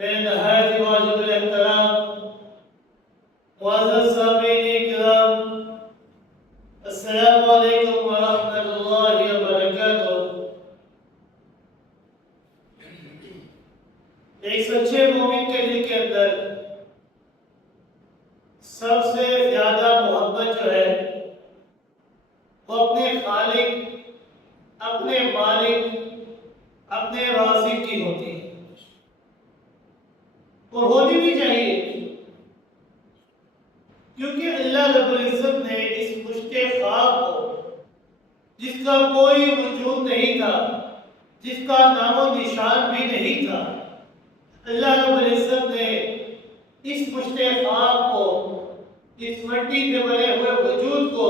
میرے نہایت واجب الاحترام معزز سامعین کرام، السلام علیکم ورحمۃ اللہ وبرکاتہ۔ ایک سچے مومن کے دل کے اندر سب سے زیادہ محبت جو ہے وہ اپنے خالق، اپنے مالک، اپنے رازق کی ہوتی ہے، اور ہونی بھی چاہیے، کیونکہ اللہ رب العزت نے اس مشت خواب کو، جس کا کوئی وجود نہیں تھا، جس کا نام و نشان بھی نہیں تھا، اللہ رب العزت نے اس مشت خواب کو، اس مٹی کے بنے ہوئے وجود کو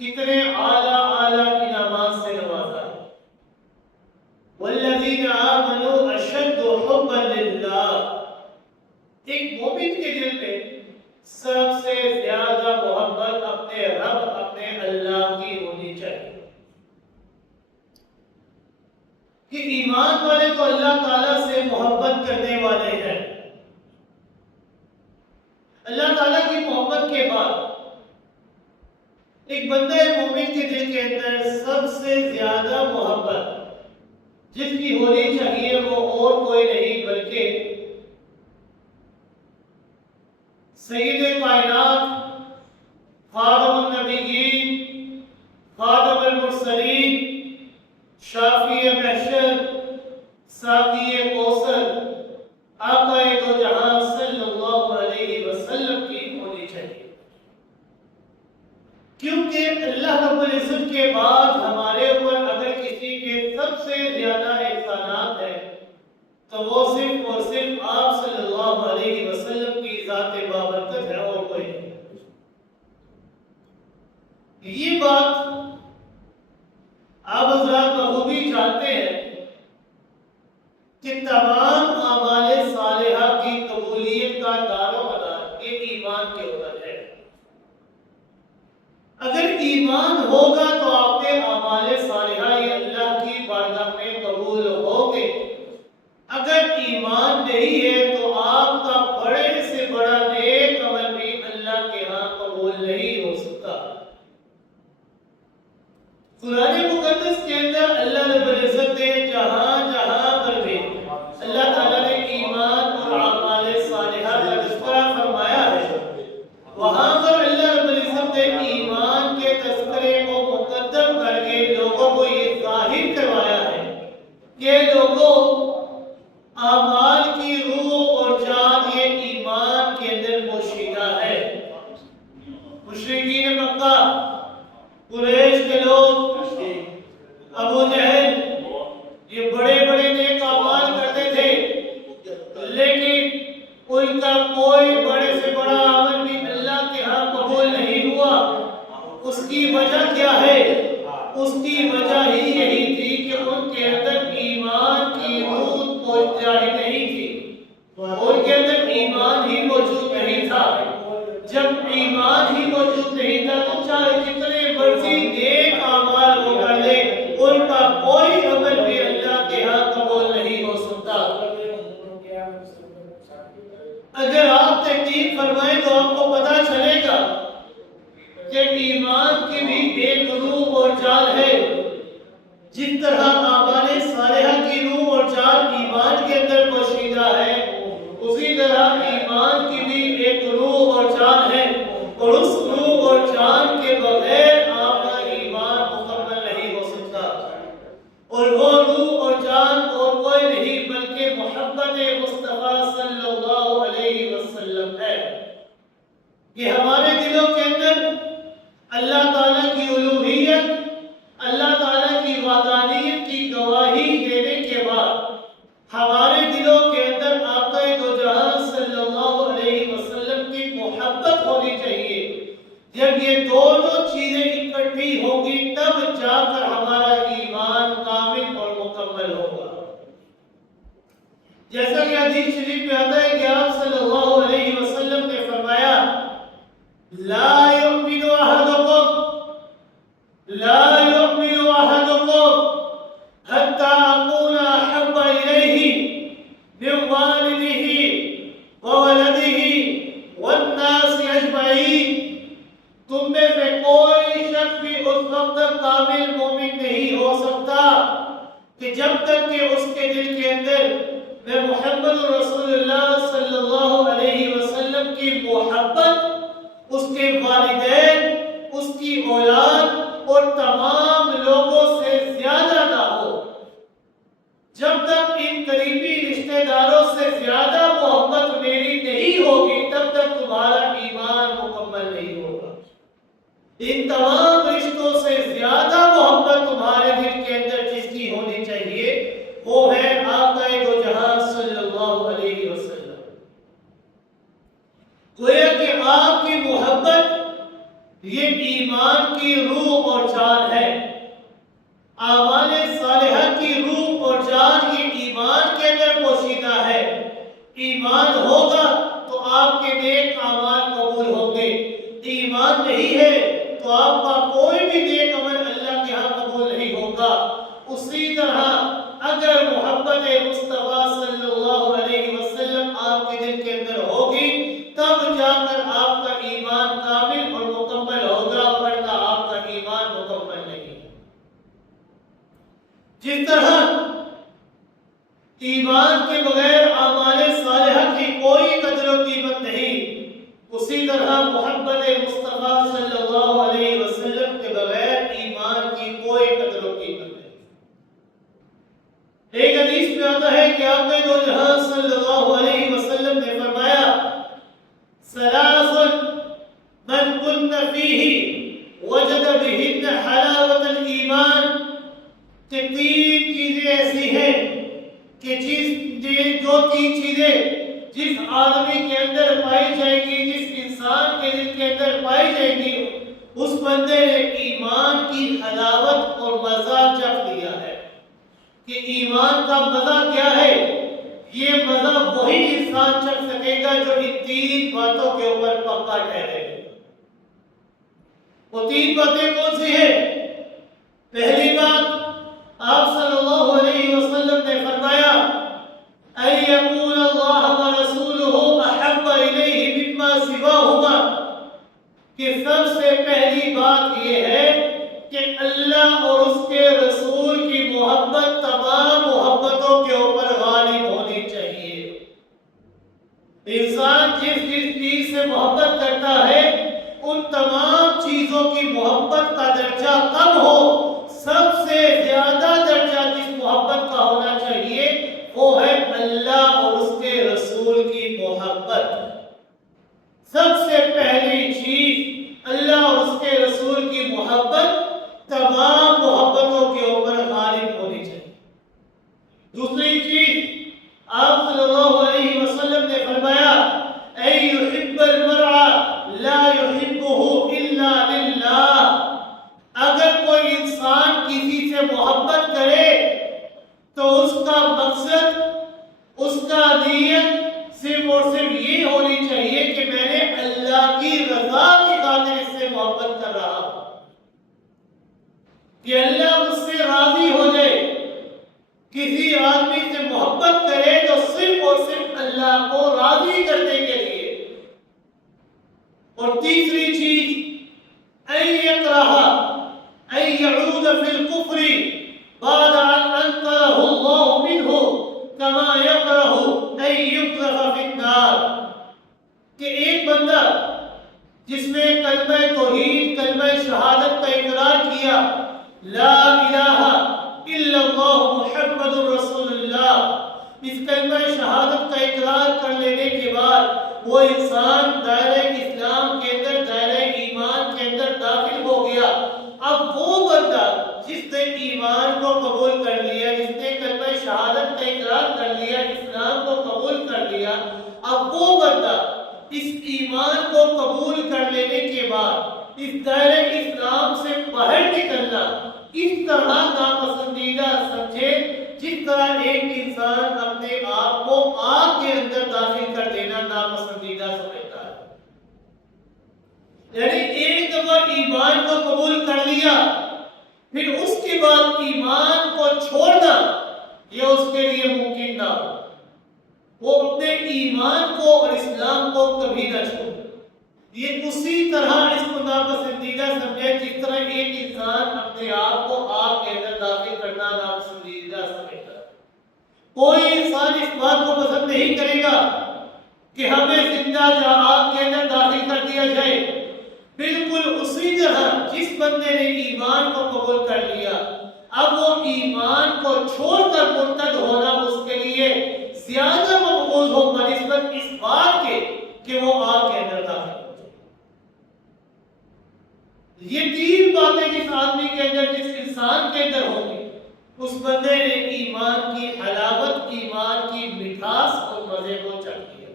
کتنے اعلیٰ اعلیٰ انعامات سے نوازا ہے۔ والذین آمنوا اشد حبا للہ، ایک مومن کے دل میں سب سے زیادہ محبت اپنے رب، اپنے اللہ کی ہونی چاہیے، کہ ایمان والے تو اللہ تعالیٰ سے محبت کرنے والے ہیں۔ اللہ تعالیٰ کی محبت کے بعد ایک بندہ مومن کے دل کے اندر سب سے زیادہ محبت جس کی ہونی چاہیے وہ اور کوئی نہیں بلکہ سید کائنات، خاتم النبیین، خاتم المرسلین، شافی محشر، ساقی کوثر، آقا دو جہاں صلی اللہ علیہ وسلم کی ہونی چاہیے، کیونکہ اللہ رب العزت کے بعد ہمارے اوپر اگر کسی کے سب سے زیادہ احسانات ہیں تو وہ صرف اور صرف آپ صلی اللہ علیہ وسلم کی ذات بابرکت ہے، اور کوئی نہیں۔ یہ بات آپ حضرات بخوبی جانتے ہیں کہ تمام اعمال صالحہ کی قبولیت کا دار و مدار ایک ایمان کے اوپر ہے۔ اگر ایمان ہوگا تو آپ کے اعمال صالحہ یہ اللہ کی بارگاہ میں قبول ہوں گے، اگر ایمان نہیں ہے تو آپ کا بڑے سے بڑا نیک عمل بھی اللہ کے ہاں قبول نہیں ہو سکتا۔ قرآن مقدس کے اندر اللہ رب العزت نے جہاں جہاں پر بھی اللہ تعالیٰ نے ایمان اور اعمال صالحہ کا تذکرہ فرمایا ہے، وہاں پر اللہ رب العزت نے ایمان کے تذکرے کو مقدم کر کے لوگوں کو یہ ظاہر کروایا ہے کہ لوگوں، اعمال کی روح اور جان یہ ایمان کے اندر پوشیدہ ہے۔ مشرکین مکہ، قریش کے لوگ، ابو جہل، یہ بڑے بڑے نیک اعمال کرتے تھے، لیکن ان کا کوئی بڑے سے بڑا عمل بھی اللہ کے ہاں قبول نہیں ہوا۔ اس کی وجہ کیا ہے؟ اس کی وجہ ہی یہی تھی کہ ان کے اندر ایمان کی روح کوئی ظاہر نہیں تھی، ان کے اندر ایمان ہی موجود نہیں تھا۔ جب ایمان ہی موجود نہیں تھا تو چاہے جتنے مرضی نیک اعمال وہ کر لے، ان کا کوئی عمل بھی اللہ کے ہاں قبول نہیں ہو سکتا۔ اگر آپ تحقیق فرمائیں تو آپ کو پتہ چلے گا کہ ایمان کی بھی ایک روح اور جان ہے۔ جس طرح اعمال صالحہ کی روح اور جان ایمان کے اندر پوشیدہ ہے، اسی طرح ایمان کی بھی ایک روح اور جان ہے، اور اس روح اور جان کے بغیر آپ کا ایمان مکمل نہیں ہو سکتا۔ اور وہ روح اور جان اور کوئی نہیں بلکہ محبت مصطفیٰ صلی اللہ علیہ وسلم ہے، کہ ہمارے دلوں کے اندر اللہ تعالیٰ کی الوہیت، اللہ تعالیٰ کی وحدانیت کی گواہی دینے کے بعد ہمارے دلوں کے اندر آقا دو جہاں صلی اللہ علیہ وسلم کی محبت ہونی چاہیے۔ جب یہ دونوں چیزیں اکٹھی ہوں گی تب جا کر ہمارا ایمان کامل اور مکمل ہوگا۔ جیسا کہ حدیث شریف میں آتا ہے کہ آپ صلی اللہ علیہ وسلم نے فرمایا، لا يؤمن أحدكم حتى أكون أحب إليه من والده میں محمد رسول اللہ صلی اللہ علیہ وسلم کی محبت اس کے والدین، اس کی اولاد اور تمام لوگوں سے زیادہ نہ ہو۔ جب تک ان قریبی رشتہ داروں سے زیادہ محبت میری نہیں ہوگی تب تک تمہارا ایمان مکمل نہیں ہوگا۔ ان تمام رشتوں سے زیادہ محبت تمہارے دل کے اندر جس کی ہونی چاہیے وہ ہے آقا دو جہاں صلی اللہ علیہ وسلم۔ گویا کہ آپ کی محبت یہ ایمان کی روح اور جان ہے۔ اعمال صالحہ کی روح اور جان یہ ایمان کے اندر پوشیدہ ہے۔ ایمان ہوگا تو آپ کے نیک اعمال قبول ہوں گے، ایمان نہیں ہے تو آپ کا کوئی بھی نیک عمل اللہ کے ہاں قبول نہیں ہوگا۔ اسی طرح اگر محبت مصطفیٰ صلی اللہ علیہ وسلم آپ کے دل کے اندر ہوگی تب جا کر آپ کا ایمان کامل اور مکمل ہوگا، ورنہ آپ کا ایمان مکمل نہیں ہے۔ جس طرح ایمان کے بغیر اعمال صالحہ کی کوئی قدر و قیمت نہیں، اسی طرح محبت مصطفیٰ صلی اللہ علیہ وسلم کے بغیر ایمان کی کوئی قدر و قیمت نہیں۔ ایک حدیث میں آتا ہے کہ آپ نے دو جہاں صلی اللہ علیہ وسلم نے فرمایا ثلاث من كن فيه وجد بهن حلاوة الإيمان، کہ تین چیزیں ایسی ہیں کہ جو تین چیزیں جس آدمی کے اندر پائی جائیں گی، جس انسان کے دل کے اندر پائی جائیں گی، اس بندے نے ایمان کی حلاوت اور مزہ چکھ لیا ہے۔ کہ ایمان کا مزہ کیا ہے؟ یہ مزہ وہی انسان چکھ سکے گا جو ان تین باتوں کے اوپر پکا ٹھہرے۔ وہ تین باتیں کون سی ہیں؟ پہلی بات آپ صلی اللہ علیہ وسلم نے فرمایا ان یکون اللہ ورسولہ احب الیہ مما سواہما، کہ سب سے پہلی بات یہ ہے کہ اللہ اور اس کے رسول کی محبت تمام محبتوں کے اوپر غالب ہونی چاہیے۔ انسان جس چیز سے محبت کرتا ہے ان تمام چیزوں کی محبت کا درجہ کم ہو، سب سے زیادہ درجہ جس محبت کا ہونا چاہیے وہ ہے اللہ اور اس کے رسول کی محبت۔ سب سے پہلی چیز اللہ اور اس کے رسول کی محبت تمام محبتوں کے اوپر غالب ہونی چاہیے۔ دوسری چیز آپ صلی اللہ علیہ وسلم نے فرمایا اے یحب المرء لا یحبہ الا للہ، اگر کوئی انسان کسی سے محبت کرے تو اس کا مقصد، اس کا نیت صرف اور صرف یہ ہونی چاہیے کہ میں نے اللہ کی رضا کی خاطر اس سے محبت کر رہا ہوں، کہ اللہ اس سے راضی ہو جائے۔ کسی آدمی سے محبت کرے تو صرف اور صرف اللہ کو راضی کرنے کے لیے۔ اور تیسری چیز ان یکرہ ان یعود فی الکفر بعد ان انقذہ اللہ منہ کما یکرہ ان یقذف فی النار، کہ ایک بندہ جس نے کلمہ توحید، کلمہ شہادت کا اقرار کیا، لا الہ الا اللہ محمد رسول اللہ، اس کلمہ شہادت کا اقرار کر لینے کے بعد وہ انسان دائرہ اسلام کے اندر، دائرہ ایمان کے اندر داخل ہو گیا۔ اب وہ بندہ جس نے ایمان کو قبول کر لیا، جس نے کلمہ شہادت کا اقرار کر لیا، اسلام کو قبول کر لیا، اب وہ بندہ اس ایمان کو قبول کر لینے کے بعد اس دائرہ اسلام سے باہر نکلنا اس طرح ناپسندیدہ سمجھے جس طرح ایک انسان اپنے آپ کو آگ کے اندر داخل کر دینا ناپسندیدہ سمجھتا ہے۔ یعنی ایک دفعہ ایمان کو قبول کر لیا، پھر اس کے بعد ایمان کو چھوڑنا یہ اس کے لیے ممکن نہ ہو۔ وہ اپنے ایمان کو اور اسلام کو کبھی نہ چھوڑے۔ یہ اسی طرح اس کو ناپسندیدہ سمجھے جس طرح ایک انسان اپنے آپ کو آگ کے اندر داخل کرنا ناپسندیدہ سمجھتا ہے۔ کوئی انسان اس بات کو پسند نہیں کرے گا کہ ہمیں زندہ آگ کے اندر داخل کر دیا جائے۔ بالکل اسی طرح جس بندے نے ایمان کو قبول کر لیا، اب وہ ایمان کو چھوڑ کر مرتد ہونا اس کے لیے زیادہ مقبول ہو بنسبت اس بات کے کہ وہ آگ کے اندر داخل ہو جائے۔ یہ تین باتیں جس آدمی کے اندر، جس انسان کے اندر ہوں گی، اس بندے نے ایمان کی حلاوت، ایمان کی مٹھاس اور مزے کو چکھ لیا۔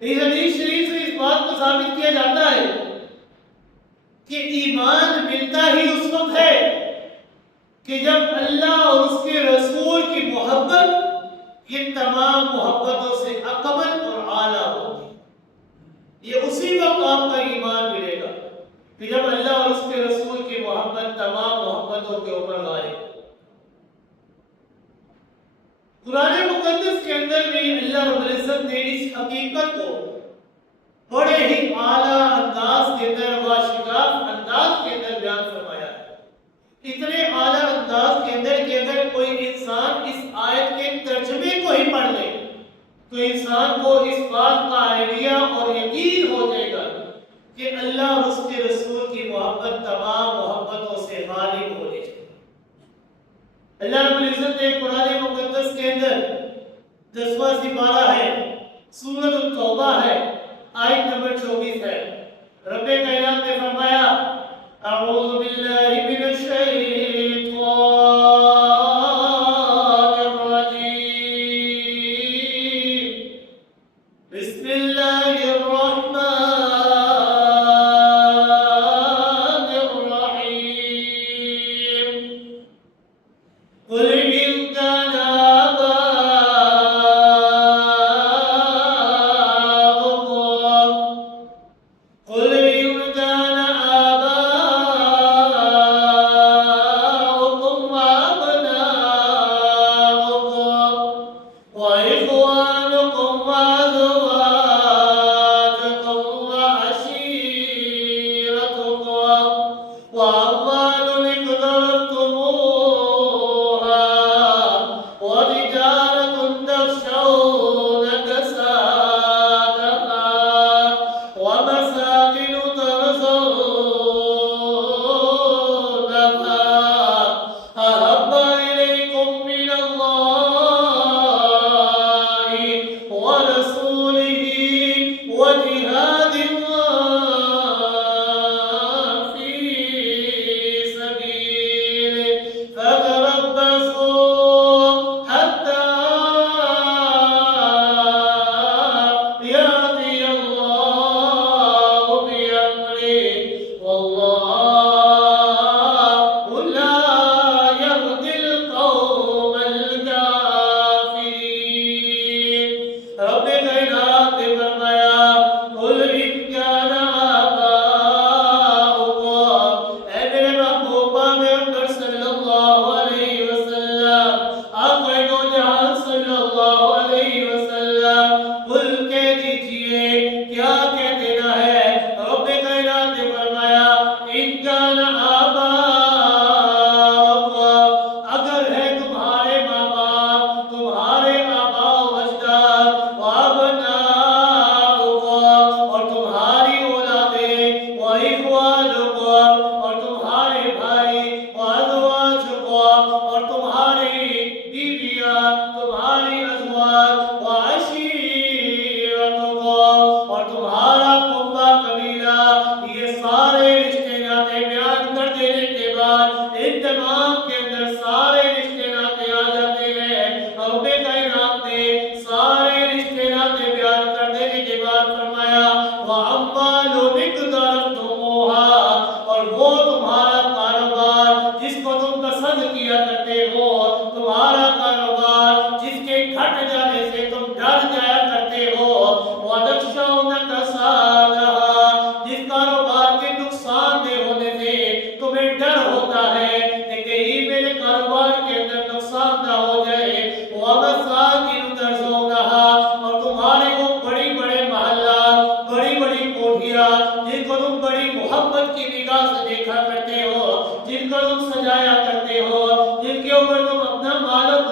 اس حدیث شریف سے اس بات کو ثابت کیا جاتا ہے کہ ایمان ملتا ہی اس وقت ہے کہ جب اللہ اور اس کے رسول کی محبت یہ تمام محبتوں سے اکمل اور اعلیٰ ہوگی۔ یہ اسی وقت آپ کا ایمان ملے گا کہ جب اللہ اور اس کے رسول کی محبت تمام محبتوں کے اوپر غالب ہو۔ قرآن مقدس کے اندر بھی اللہ رب العزت نے اس حقیقت کو بڑے ہی اعلیٰ انداز کے اندر، واشگاف انداز کے اندر بیان فرمایا ہے۔ اتنے اعلیٰ انداز کے اندر کہ اگر کوئی انسان اس آیت کے ترجمے کو ہی پڑھ لے تو انسان کو اس بات کا آئیڈیا اور یقین ہو جائے گا کہ اللہ اور اس کے رسول کی محبت تمام محبتوں سے غالب ہونی چاہیے۔ اللہ رب العزت نے قرآن مقدس کے اندر 10واں سپارہ ہے، سورۃ التوبہ ہے، آیت نمبر 24 ہے۔ رب کائنات نے فرمایا اعوذ باللہ من الشیطان الرجیم، بسم اللہ الرحمن قل إن كان آباؤكم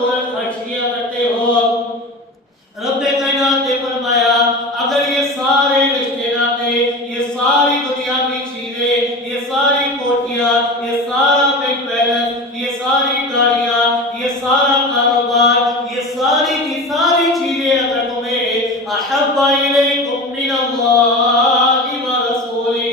اوپر خرچ کیا کرتے ہو۔ رب کائنات نے فرمایا اگر یہ سارے رشتے ناطے، یہ ساری دنیاوی چیزیں، یہ ساری کوٹھیاں، یہ سارا بینک بیلنس، یہ ساری گاڑیاں، یہ سارا کاروبار، یہ ساری کی ساری چیزیں اگر تمہیں احب الیکم من اللہ ورسولہ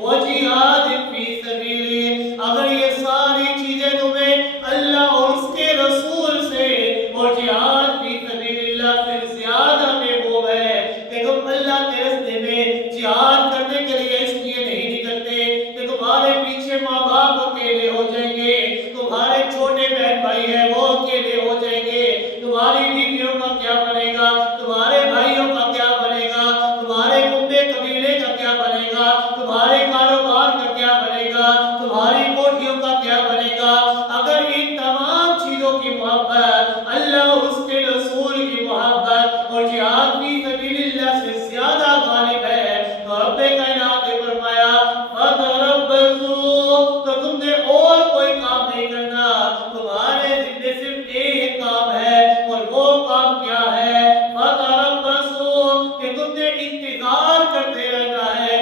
وجہاد فی سبیلہ، اگر یہ ساری چیزیں تمہیں اللہ اور اس کے رسول سے اور جہاد فی سبیل اللہ سے زیادہ محبوب ہے کہ تم اللہ کے راستے میں جہاد کرنے کے لیے اس لیے نہیں نکلتے کہ تمہارے پیچھے ماں باپ اکیلے ہو جائیں گے، تمہارے چھوٹے بہن بھائی ہیں وہ اکیلے ہو جائیں گے، تمہاری بیویوں کا کیا بنے گا، تمہارے بھائیوں کا کیا بنے گا، تمہارے کنبے قبیلے کا کیا بنے گا، تمہارے کاروبار کا کیا بنے گا، تمہاری کوٹھیوں کا کیا بنے گا۔ اگر ان تمام چیزوں کی محبت اللہ اور اس کے رسول کی محبت اور جہاد فی سبیل اللہ سے زیادہ غالب ہے تو رب کائنات نے فرمایا فتربصوا، تو تم نے اور کوئی کام نہیں کرنا، تمہارے ذمے صرف ایک کام ہے اور وہ کام کیا ہے؟ فتربصوا، کہ تم نے انتظار کرتے رہنا ہے۔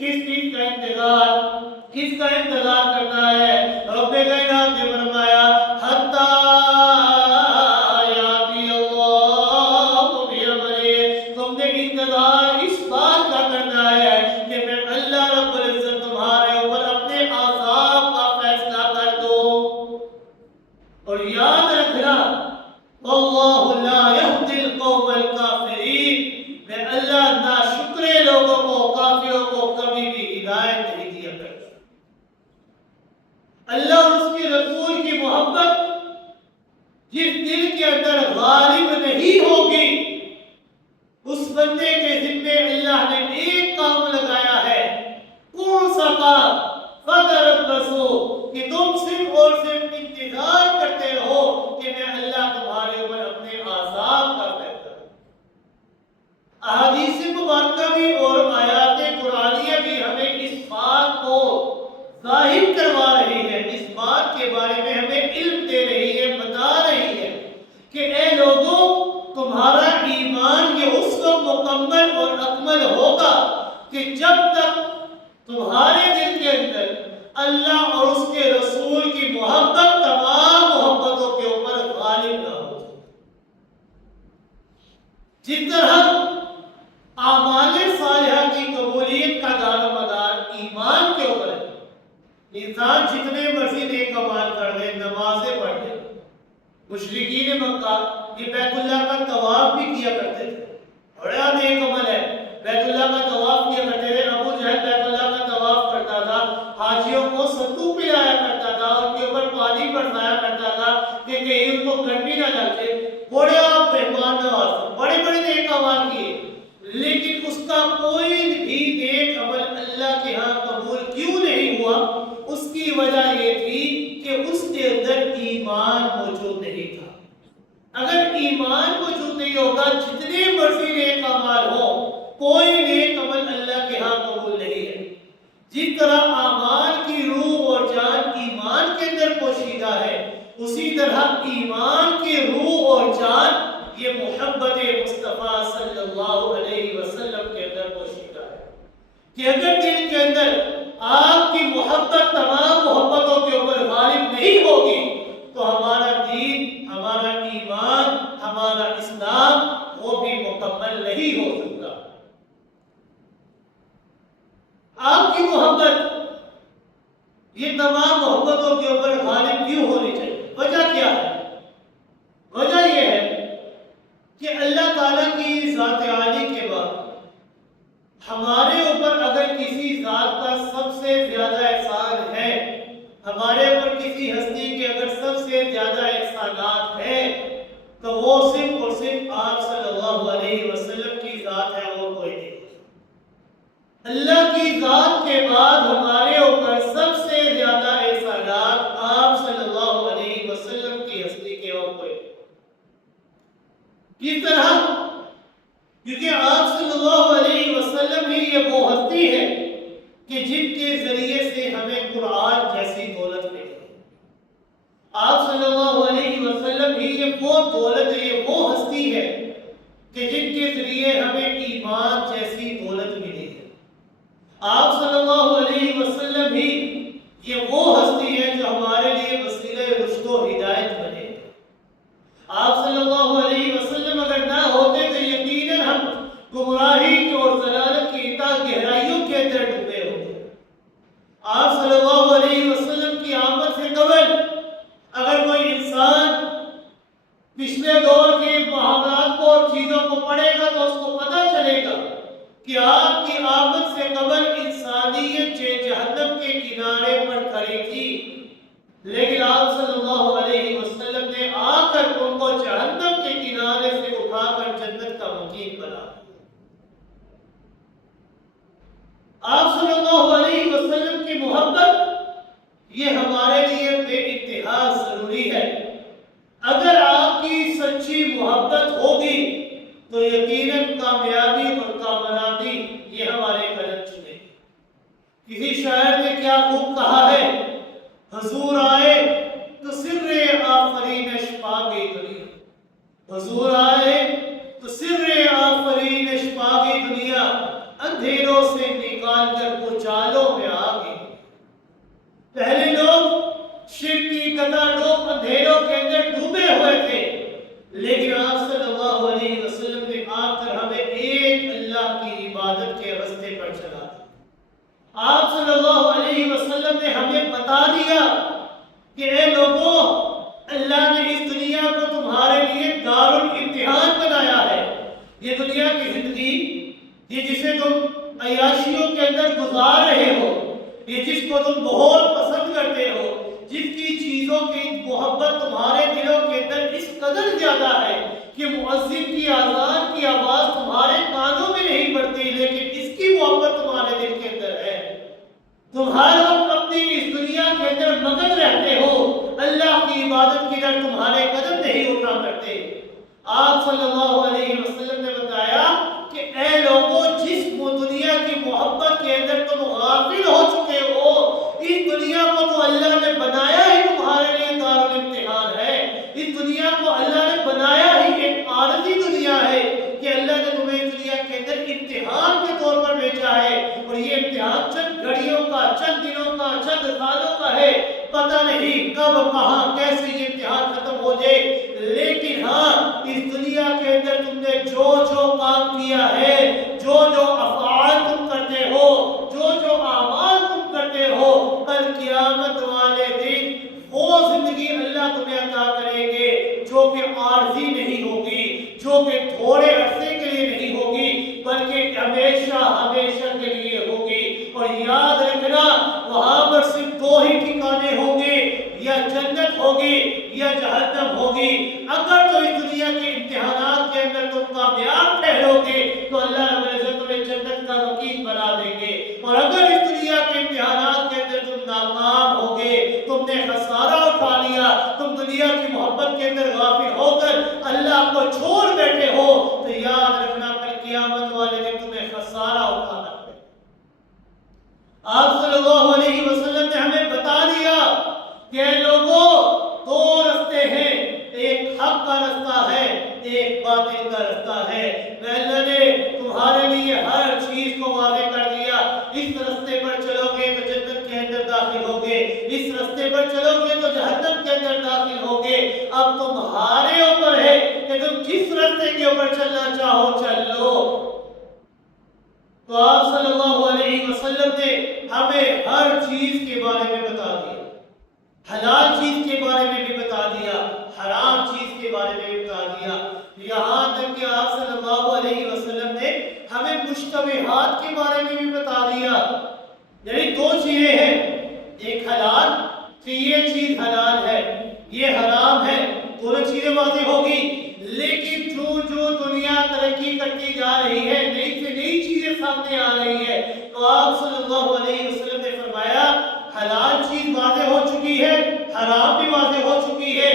کس چیز کا انتظار؟ کس کا انتظار کرنا ہے؟ رب کائنات نے فرمایا حتی یاتی اللہ بامرہ، تم نے انتظار اس بات کا کرنا ہے کہ میں اللہ رب العزت تمہارے اوپر اپنے عذاب کا فیصلہ کر دوں۔ اور یاد رکھنا واللہ لا یہدی القوم الکافرین، میں اللہ ناشکرے لوگوں کو، کافروں کو کبھی بھی ہدایت نہیں دیا کرتا۔ اللہ اور اس کے رسول کی محبت جس دل کے اندر غالب نہیں ہوگی، اس بندے کے ذمے اللہ نے ایک کام لگایا ہے۔ کون سا کام؟ فتربصوا، کہ تم صرف اور صرف انتظار کرتے رہو کہ میں اللہ تمہارے اوپر اپنے عذاب کا فیصلہ کروں۔ احادیث مبارکہ بھی اور آیات قرآنیہ بھی ہمیں اس بات کو ظاہر کروا رہی ہے، اس بات کے بارے میں ہمیں علم دے رہی ہے، بتا رہی ہے کہ اے لوگوں، تمہارا ایمان یہ اس وقت مکمل اور اکمل ہوگا کہ جب تک تمہارے دل کے اندر اللہ اور اس کے رسول کی محبت تمام محبتوں کے اوپر غالب نہ ہو۔ جس طرح اعمال صالحہ کی قبولیت کا دار و مدار ایمان کے اوپر ہے، انسان جتنے مرضی نیک اعمال کر لے، نمازیں پڑھ لے، مشرکین مکہ یہ بیت اللہ کا طواف بھی کیا کرتے تھے، بڑا نیک عمل ہے، بیت اللہ کا طواف کیا کرتے تھے۔ ابو جہل بیت اللہ کا طواف کرتا تھا، حاجیوں کو ستو پلایا کرتا تھا، ان کے اوپر پانی برسایا کرتا تھا کہ کہیں ان کو گرمی نہ لگ جائے، بڑے آپ مہمان نواز، بڑے بڑے نیک اعمال کیے، لیکن اس کا کوئی بھی نیک عمل اللہ کے ہاں قبول کیوں نہیں ہوا؟ اس کی وجہ یہ تھی کہ اس کے اندر ایمان موجود نہیں تھا۔ اگر ایمان موجود نہیں ہوگا، جتنے مرضی نیک اعمال ہو، کوئی نیک عمل اللہ کے ہاں قبول نہیں ہے۔ جس طرح اعمال کی روح اور جان ایمان کے اندر پوشیدہ ہے، اسی طرح ایمان کی روح اور جان یہ محبت مصطفیٰ صلی اللہ علیہ وسلم کے اندر پوشیدہ ہے کہ اگر دل کے اندر آپ کی محبت تمام محبتوں کے اوپر غالب نہیں ہوگی تو ہمارا دین، ہمارا ایمان، ہمارا اسلام وہ بھی مکمل نہیں ہو سکتا۔ آپ کی محبت یہ تمام محبتوں کے اوپر غالب کیوں ہونی چاہیے؟ وجہ کیا ہے؟ وجہ یہ ہے کہ اللہ تعالیٰ کی ذات عالی کے بعد ہمارے اوپر اگر کسی ذات کا سب سے زیادہ احسان ہے، ہمارے اوپر کسی ہستی کے اگر سب سے زیادہ احسانات ہیں تو وہ صرف اور صرف آپ صلی اللہ علیہ وسلم کی ذات ہے، اور کوئی نہیں۔ اللہ کی ذات کے بعد ہمارے اوپر سب سے زیادہ احسانات آپ صلی اللہ علیہ وسلم کی ہستی کے اور کوئی نہیں۔ کس طرح؟ کیونکہ آپ صلی اللہ علیہ وسلم ہی یہ وہ ہستی ہے کہ جن کے ذریعے سے ہمیں قرآن جیسی دولت ملی۔ آپ صلی اللہ علیہ وسلم ہی یہ وہ دولت ہے، یہ وہ ہستی ہے کہ جن کے ذریعے ہمیں ایمان جیسی دولت ملی ہے۔ آپ صلی اللہ علیہ وسلم ہی یہ وہ ہستی ہے جو ہمارے لیے وسیلہ رشد و ہدایت بنے۔ آپ صلی اللہ علیہ وسلم اگر نہ ہوتے تو یقیناً ہم گمراہی کی اور ضلالت کی اتنا گہرائیوں کے اندر ڈوبے ہوتے۔ آپ صلی اللہ علیہ وسلم کی آمد سے قبل اگر کوئی انسان پچھلے دور کے محاورات کو اور چیزوں کو پڑھے گا تو اس کو پتہ چلے گا کہ آپ کی آمد سے قبل انسانیت جہنم کے کنارے پر کھڑی تھی، لیکن آپ صلی اللہ علیہ وسلم نے آ کر ان کو جہنم کے کنارے سے اٹھا کر جنت کا مقیم بنا۔ آپ صلی اللہ علیہ وسلم کی محبت یہ ہمارے لیے بے انتہا ضروری ہے۔ اگر آپ کی سچی محبت ہوگی تو یقیناً کامیابی اور کامیابی یہ ہمارے قدم چنے۔ کسی شاعر نے کیا خوب کہا ہے، حضور آئے تو سر آفرینش پا گئی دنیا، حضور آئے تو سر آفرینش پا گئی دنیا، اندھیروں سے نکال کر اجالوں میں آ گئی۔ پہلے لوگ شرک کی گداڈوب اندھیروں کے اندر ڈوبے ہوئے تھے، لیکن آپ صلی اللہ علیہ وسلم نے آ کر ہمیں ایک اللہ کی عبادت کے راستے پر چلا دیا۔ آپ صلی اللہ علیہ وسلم نے ہمیں بتا دیا کہ اے لوگوں، اللہ نے اس دنیا کو تمہارے لیے دارالامتحان بنایا ہے۔ یہ دنیا کی زندگی، یہ جسے تم عیاشیوں کے اندر گزار رہے ہو، یہ جس کو تم بہت پسند کرتے ہو، جس کی چیزوں کی محبت تمہارے دلوں کے اندر اس قدر زیادہ ہے کہ مؤذن کی اذان کی آواز تمہارے کانوں میں نہیں پڑتی، لیکن اس کی محبت تمہارے دل کے اندر ہے۔ تم ہر وقت اپنی اس دنیا کے اندر مگن رہتے ہو، اللہ کی عبادت کی طرف تمہارے قدم نہیں اٹھا کرتے۔ آپ صلی اللہ علیہ وسلم نے بتایا کہ اے لوگوں، جس دنیا کی محبت کے اندر تم غافل ہو چکے ہو، اس دنیا کو تو اللہ نے بنایا ہی تمہارے لیے دارالامتحان ہے۔ اس دنیا کو اللہ نے بنایا ہی ایک عارضی دنیا ہے کہ اللہ نے تمہیں اس دنیا کے اندر امتحان کے طور پر بھیجا ہے، اور یہ امتحان چند گھڑیوں کا، چند دنوں کا، چند سالوں کا ہے۔ پتہ نہیں کب کہاں کیسے یہ امتحان ختم ہو جائے، لیکن ہاں اس دنیا کے اندر تم نے جو جو کام کیا ہے، جو جو افعال تم کرتے ہو، جو جو اعمال تم کرتے ہو، کل قیامت والے دن وہ زندگی اللہ تمہیں عطا کریں گے جو کہ عارضی نہیں ہوگی، جو کہ تھوڑے عرصے کے لیے نہیں ہوگی، بلکہ ہمیشہ ہمیشہ کے لیے ہوگی۔ اور یاد رکھنا، وہاں پر صرف دو ہی ٹھکانے ہوں گے، یا جنت ہوگی یا جہنم ہوگی۔ اگر تو اس دنیا کے امتحانات کے اندر تم کامیاب ٹھہرو گے تو اللہ رب العزت تمہیں جنت کا وکیل بنا دیں گے، اور اگر اس دنیا کے امتحانات کے اندر تم ناکام ہوگے، تم نے خسارہ اٹھا لیا، تم دنیا کی محبت کے اندر غافل ہو کر اللہ کو چھوڑ بیٹھے ہو، تو یاد رکھنا کل قیامت والے دن تمہیں خسارہ اٹھانا ہے۔ آپ صلی اللہ علیہ وسلم نے ہمیں بتا دیا کہ اے لوگوں، دو رستے ہیں، ایک حق کا رستہ ہے، ایک باطل کا رستہ ہے۔ اللہ نے تمہارے لیے ہر چیز کو واضح کر دیا۔ اس رستے پر چلو گے تو جنت کے اندر داخل ہوگے، اس رستے پر چلو گے تو جہنم کے اندر داخل ہوگے۔ اب تمہارے اوپر ہے کہ تم جس رستے کے اوپر چلنا چاہو چل لو۔ تو آپ صلی اللہ علیہ وسلم نے ہمیں ہر چیز کے بارے میں بتا دیا، حلال چیز کے بارے میں بھی بتا دیا، حرام چیز کے بارے میں بھی بتا دیا، یہاں تک کہ آپ صلی اللہ علیہ وسلم نے ہمیں مشتبہات کے بارے میں بھی بتا دیا۔ یعنی دو چیزیں ہیں، ایک حلال کہ یہ چیز حلال ہے، یہ حرام ہے، دونوں چیزیں واضح ہوگی۔ لیکن جو جو دنیا ترقی کرتی جا رہی ہے، نئی سے نئی چیزیں سامنے آ رہی ہے، تو آپ صلی اللہ علیہ وسلم نے فرمایا حلال چیز واضح ہو چکی ہے، حرام بھی واضح ہو چکی ہے،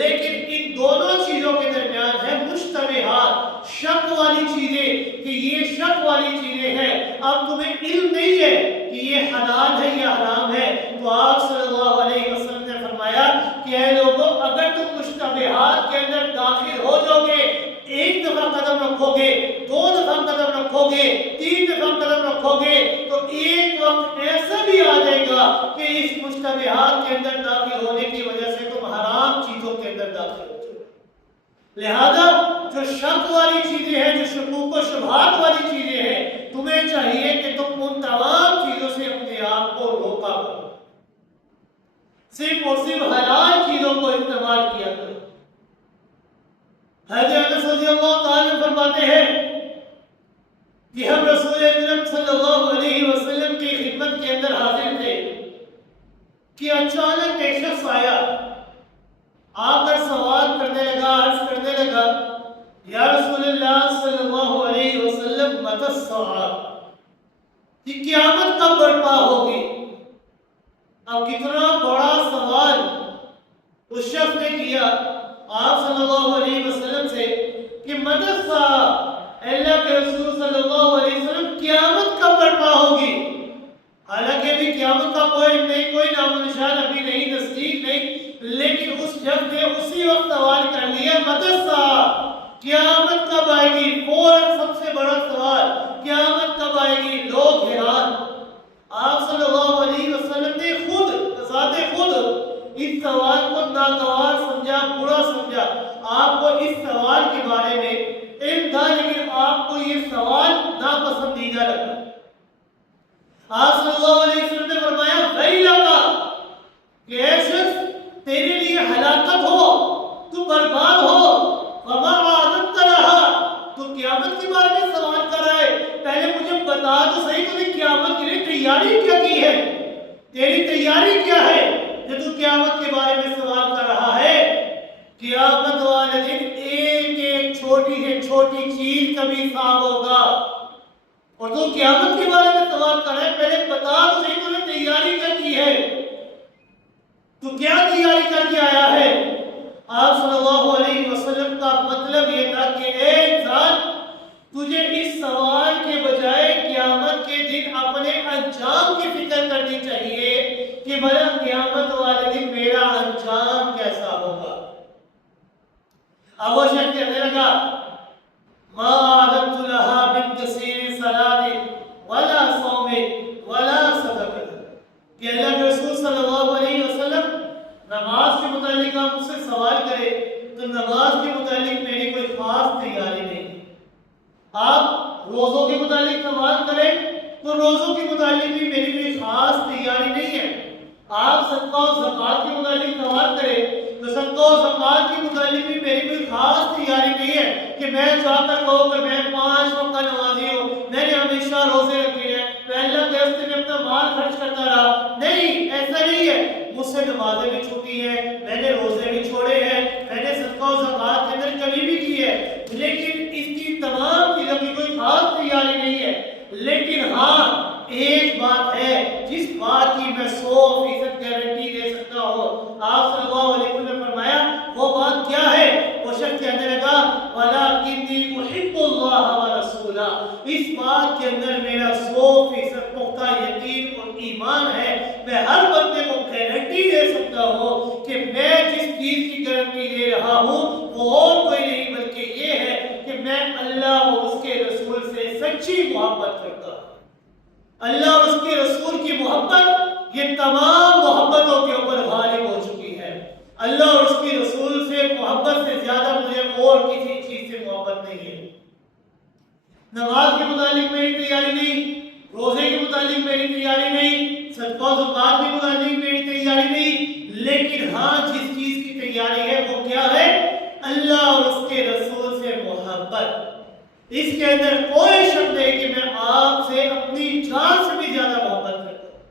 لیکن ان دونوں چیزوں کے درمیان ہے مشتبہات، شک والی چیزیں، کہ یہ شک والی چیزیں ہیں، اب تمہیں علم نہیں ہے کہ یہ حلال ہے یا حرام ہے۔ تو آپ صلی اللہ علیہ وسلم نے فرمایا کہ اے لوگوں، اگر تم مشتبہات کے اندر رہو گے تو ایک وقت ایسا بھی آ جائے گا کہ اس مشتبہات کے اندر داخل ہونے کی وجہ سے تم حرام چیزوں کے اندر داخل ہو جاؤ۔ لہذا جو شک والی چیزیں ہیں، جو شکوک و شبہات والی چیزیں ہیں، تمہیں چاہیے کہ تم ان تمام چیزوں سے اپنے آپ کو روکا کرو، صرف اور صرف حلال چیزوں کو استعمال کیا کرو۔ حضرت انس رضی اللہ تعالیٰ عنہ فرماتے ہیں کہ ہم رسول اکرم صلی اللہ علیہ وسلم کی خدمت کے اندر حاضر تھے کہ اچانک ایک شخص آیا، آ کر سوال کرنے لگا، عرض کرنے لگا، یا رسول اللہ صلی اللہ علیہ وسلم متی الساعہ، کہ قیامت کب برپا ہوگی؟ اب کتنا بڑا سوال اس شخص نے کیا آپ صلی اللہ علیہ وسلم سے کہ متی الساعہ، اللہ کے رسول صلی اللہ علیہ وسلم قیامت کب برپا ہوگی؟ حالانکہ ابھی قیامت کا کوئی نام و نشان ابھی نہیں، تصدیق نہیں، لیکن اس شخص نے اسی وقت سوال کر لیا متی الساعہ، قیامت کب آئے گی؟ فوراً سب سے بڑا سوال، قیامت کب آئے گی؟ لوگ حیران۔ آپ صلی اللہ علیہ وسلم نے ذات خود اس سوال کو ناگوار سمجھا، برا سمجھا۔ آپ کو اس سوال کے بارے میں علم تھا، لیکن آپ کو یہ سوال ناپسندیدہ لگا۔ آپ صلی اللہ علیہ وسلم نے فرمایا ویلک، کہ اے شخص تیرے لیے ہلاکت ہو، تو برباد ہو، وما عادت رہا، تو قیامت کے بارے میں سوال کر رہا ہے، پہلے مجھے بتا تو صحیح تو نے قیامت کے لیے تیاری کیا کی ہے؟ تیری تیاری کیا ہے جو تو قیامت کے بارے میں سوال کر رہا ہے؟ قیامت والے دن ایک ایک چھوٹی سے چھوٹی چیز کا بھی حساب ہوگا، اور تو قیامت کے بارے میں سوال کر رہا ہے، پہلے بتا تو صحیح تو نے تیاری کیا کی ہے؟ تو کیا تیاری کر کے آیا ہے؟ آپ صلی اللہ علیہ وسلم کا مطلب یہ تھا کہ اے انسان، تجھے اس سوال کے بجائے قیامت کے دن اپنے انجام کی فکر کرنی چاہیے کہ بھلا قیامت والے دن میرا انجام کیسا ہوگا۔ اب وہ شخص کہنے لگا ما عادت لها من کثیر صلاۃ ولا صوم ولا صدقہ، کہ اللہ کے رسول صلی اللہ علیہ وسلم نماز کے متعلق آپ مجھ سے سوال کرے تو نماز کے متعلق میری کوئی خاص تیاری نہیں، آپ روزوں کے متعلق سوال کریں تو روزوں کے متعلق بھی میری کوئی خاص تیاری نہیں ہے، آپ صدقہ و زکوٰۃ کے متعلق سوال کریں تو صدقہ و زکوٰۃ کے متعلق بھی میری کوئی خاص تیاری نہیں ہے کہ میں جا کر کہوں کہ میں 5 وقت کا نمازی ہوں، میں نے ہمیشہ روزے رکھے ہیں، میں اللہ کے راستے میں اپنا مال خرچ کرتا رہا۔ نہیں، ایسا نہیں ہے، مجھ سے نمازیں بھی چھوٹی ہیں، میں نے روزے بھی چھوڑے ہیں، میں نے صدقہ و زکوٰۃ کے اندر کمی بھی کی ہے، لیکن اس کی تمام چیزوں کی کوئی خاص تیاری نہیں ہے۔ لیکن ہاں ایک بات ہے جس بات کی میں 100% گارنٹی دے سکتا ہوں، آپ صلی اللہ علیہ وسلم نے فرمایا وہ بات کیا ہے؟ وہ شخص کہنے لگا وَلَكِنِّي أُحِبُّ اللَّهَ وَرَسُولَهُ، اس بات کے اندر میرا 100% پختہ یقین اور ایمان ہے، میں ہر بندے کو گارنٹی دے سکتا ہوں کہ میں جس چیز کی گارنٹی دے رہا ہوں وہ اور کوئی نہیں بلکہ یہ ہے کہ میں اللہ اور اس کے رسول سے سچی محبت کرتا ہوں۔ اللہ اور اس کے رسول کی محبت یہ تمام محبتوں کے اوپر غالب ہو چکی ہے۔ اللہ اور اس کے رسول سے محبت سے زیادہ مجھے اور کسی چیز سے محبت نہیں ہے۔ نماز کے متعلق میری تیاری نہیں، روزے کے متعلق میری تیاری نہیں، صدقہ و زکوٰۃ کے متعلق میری تیاری نہیں، لیکن ہاں جس چیز کی تیاری ہے وہ کیا ہے؟ اللہ اور اس کے رسول سے محبت۔ اس کے اندر کوئی شک نہیں کہ میں آپ سے اپنی جان سے بھی زیادہ محبت کرتا ہوں۔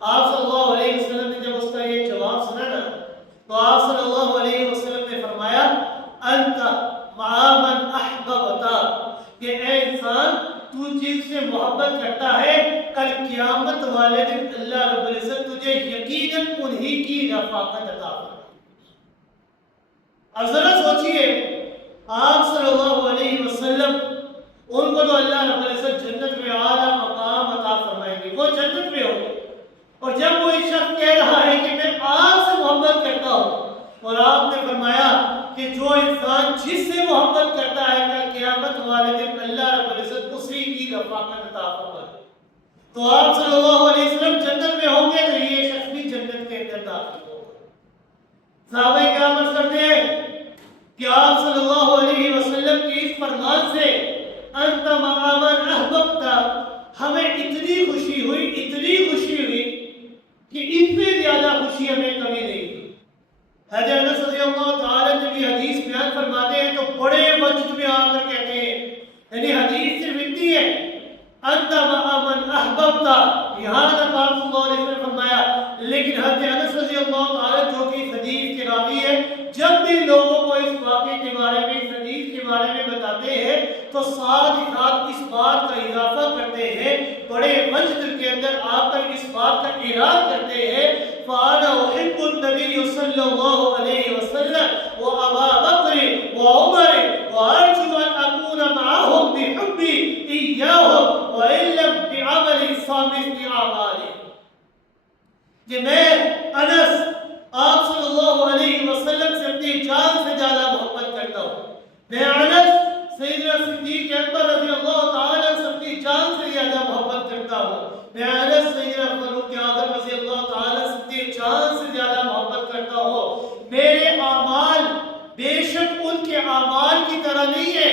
آپ صلی اللہ علیہ وسلم نے جب اس کا یہ جواب سنا نا تو آپ صلی اللہ علیہ وسلم نے فرمایا انت مع من احببت، کہ اے انسان تو جن سے محبت کرتا ہے کل قیامت والے دن اللہ رب العزت تجھے یقیناً انہی کی رفاقت عطا فرمائے۔ اب ذرا سوچئے آپ صلی اللہ علیہ وسلم ان کو تو اللہ رب العزت جنت میں اعلیٰ مقام عطا فرمائیں گے، وہ جنت میں ہوں گے، اور جب وہ شخص کہہ رہا ہے کہ میں آپ سے محبت کرتا ہوں، اور آپ نے فرمایا کہ جو انسان جس سے محبت کرتا ہے کل قیامت والے دن اللہ رب العزت اسی کی رفاقت عطا فرمائے۔ تو آپ صلی اللہ علیہ وسلم جنت میں ہوں گے تو یہ شخص بھی جنت کے اندر داخل ہوگا۔ صحابہ کرام عرض کرتے ہیں کہ آپ صلی اللہ علیہ وسلم کے اس فرمان سے انت مع من احببت، ہمیں اتنی خوشی ہوئی کہ اس سے زیادہ خوشی ہمیں کبھی نہیں ہوئی۔ حضرت انس رضی اللہ تعالیٰ جب یہ حدیث بیان فرماتے ہیں تو بڑے وجد میں آ کر کہتے ہیں، یعنی حدیث صرف اتنی ہے انت مع من احببت، یہاں تک آپ صلی اللہ علیہ وسلم فرمایا، لیکن حضرت انس رضی اللہ تعالیٰ جو کہ اس حدیث کے راوی ہے، جب بھی لوگوں کو اس واقعے کے بارے میں، اس حدیث کے بارے میں بتاتے ہیں تو ساتھ ہی ساتھ اس بات کا اضافہ کرتے ہیں، بڑے وجد کے اندر آ کر اس بات کا اعلان کرتے ہیں فَأَنَا أُحِبُّ النَّبِيَّ صلی اللہ علیہ وسلم وَأَبَا بَكْرٍ وَعُمَرٍ وَأَرْجُو أَنْ أَكُونَ مَعَهُمْ بِحُبِّي إِيَّاهُمْ وَإِنْ لَمْ بِعَمَلٍ صَامِتٍ أَعْمَالِهِمْ، کہ میں انس آپ صلی اللہ علیہ وسلم سے اپنی جان سے زیادہ محبت کرتا ہوں، میں انس سیدنا صدیق اکبر رضی اللہ تعالیٰ سے اپنی جان سے زیادہ محبت کرتا ہوں، میں انس سیدنا فاروق اعظم رضی اللہ تعالیٰ سے اپنی جان سے زیادہ محبت کرتا ہوں۔ میرے اعمال بے شک ان کے اعمال کی طرح نہیں ہے،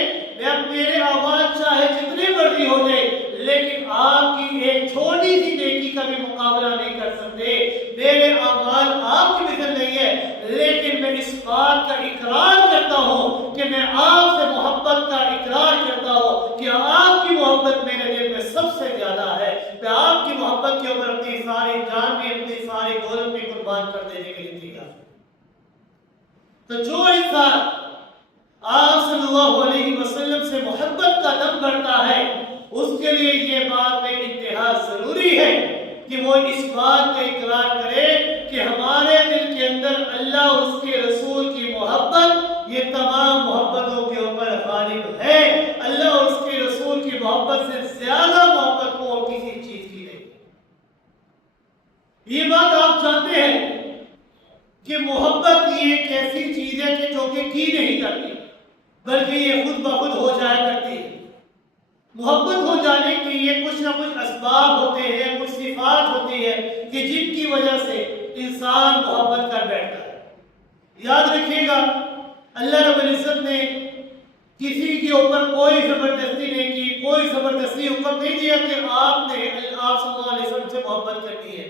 میرے اعمال چاہے جتنے مرضی ہو جائے لیکن آپ کی ایک چھوٹی سی نیکی کا بھی مقابلہ نہیں کر سکتے، میرے اعمال آپ کی مثل نہیں ہے، لیکن میں اس بات کا اقرار کرتا ہوں کہ میں آپ سے محبت کا اقرار کرتا ہوں کہ آپ کی محبت میرے دل میں سب سے زیادہ ہے، میں آپ کی محبت کے اوپر اپنی ساری جان بھی، اپنی ساری دولت بھی قربان کر دینے کے لیے تیار۔ تو جو انسان آپ صلی اللہ علیہ وسلم سے محبت کا دم بڑھتا ہے اس کے لیے یہ بات میں انتہا ضروری ہے کہ وہ اس بات کا اقرار کرے کہ ہمارے دل کے اندر اللہ اور اس کے رسول کی محبت یہ تمام محبتوں کے اوپر غالب ہے، اللہ اور اس کے رسول کی محبت سے زیادہ محبت کو اور کسی چیز کی نہیں۔ یہ بات آپ جانتے ہیں کہ محبت یہ ایک ایسی چیز ہے کہ جو کہ کی نہیں کرتی بلکہ یہ خود بخود ہو جایا کرتی ہے۔ محبت ہو جانے کے لیے کچھ نہ کچھ اسباب ہوتے ہیں، کچھ صفات ہوتی ہے کہ جن کی وجہ سے انسان محبت کر بیٹھتا ہے۔ یاد رکھیے گا اللہ رب العزت نے کسی کے اوپر کوئی زبردستی نہیں کی، کوئی زبردستی حکم نہیں دیا کہ آپ نے آپ صلی اللہ علیہ وسلم سے محبت کرنی ہے،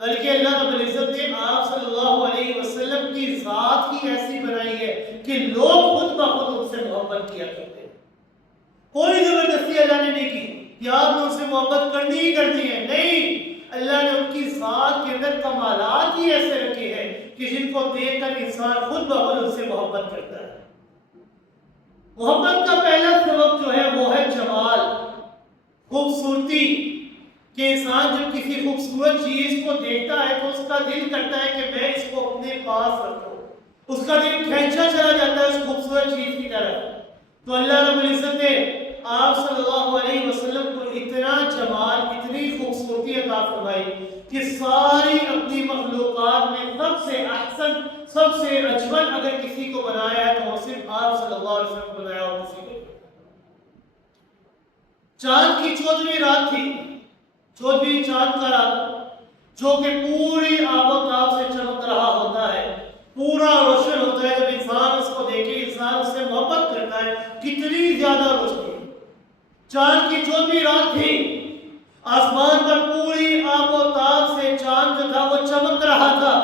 بلکہ اللہ رب العزت نے آپ صلی اللہ علیہ وسلم کی ذات ہی ایسی بنائی ہے کہ لوگ خود بخود ان سے محبت کیا کرتے ہیں۔ کوئی زبردستی اللہ نے نہیں کی کہ آپ نے ان سے محبت کرنی ہی کرنی ہے، نہیں، اللہ نے ان کی ذات کے اندر کمالات ہی ایسے رکھے ہیں کہ جن کو دیکھ کر انسان خود بخود ان سے محبت کرتا ہے۔ محبت کا پہلا سبب جو ہے وہ ہے جمال، خوبصورتی، کہ انسان جب کسی خوبصورت چیز کو دیکھتا ہے تو اس کا دل کرتا ہے کہ میں اس کو اپنے پاس رکھوں، اس کا دل کھینچا چلا جاتا ہے اس خوبصورت چیز کی طرف۔ تو اللہ رب العزت نے آپ صلی اللہ علیہ وسلم کو اتنا جمال، اتنی خوبصورتی عطا فرمائی کہ ساری اپنی مخلوقات میں سب سے احسن، سب سے اجمل اگر کسی کو بنایا ہے تو وہ صرف آپ صلی اللہ علیہ وسلم کو بنایا اور کسی کو۔ چاند کی 14ویں رات تھی، 14ویں چاند کا رات، جو کہ پوری آب و تاب سے چمک رہا ہوتا ہے، پورا روشن ہوتا ہے، جب انسان اس کو دیکھے انسان اس سے محبت کرتا ہے، کتنی زیادہ روشنی۔ چاند کی 14ویں رات تھی، آسمان پر پوری آب و تاب سے چاند جو تھا وہ چمک رہا تھا،